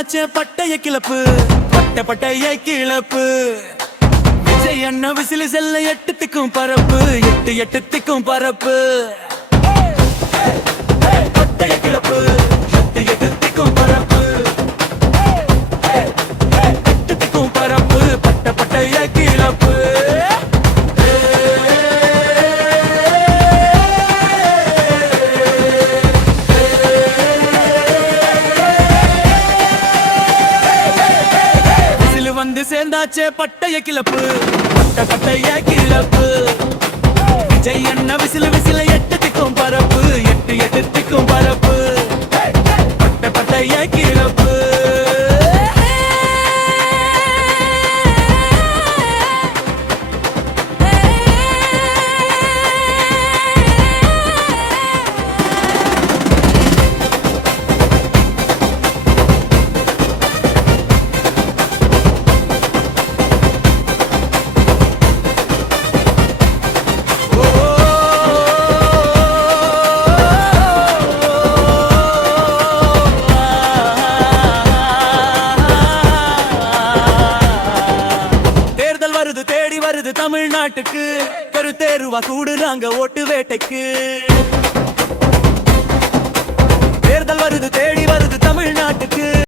சேர்ந்தாச்சே பட்டைய கிளப்பு பட்டைய கிளப்பு விஜய் அண்ணா விசிலு செல்ல எட்டுத்திக்கும் பரப்பு எட்டுத்திக்கும் பரப்பு பட்டைய கிளப்பு எட்டுத்திக்கும் பரப்பு எட்டுத்திக்கும் பரப்பு பட்டைய கிளப்பு வந்து சேர்ந்தாச்சே பட்டைய கிளப்பு பட்டைய கிளப்பு விஜய் அண்ணா விசில விசில எட்டுத்திக்கும் பரப்பு எட்டுத்திக்கும் பரப்பு பட்டைய கிளப்பு தேடி வருது தமிழ்நாட்டுக்கு கருத்தேருவா கூடுறாங்க ஓட்டு வேட்டைக்கு தேர்தல் வருது தேடி வருது தமிழ்நாட்டுக்கு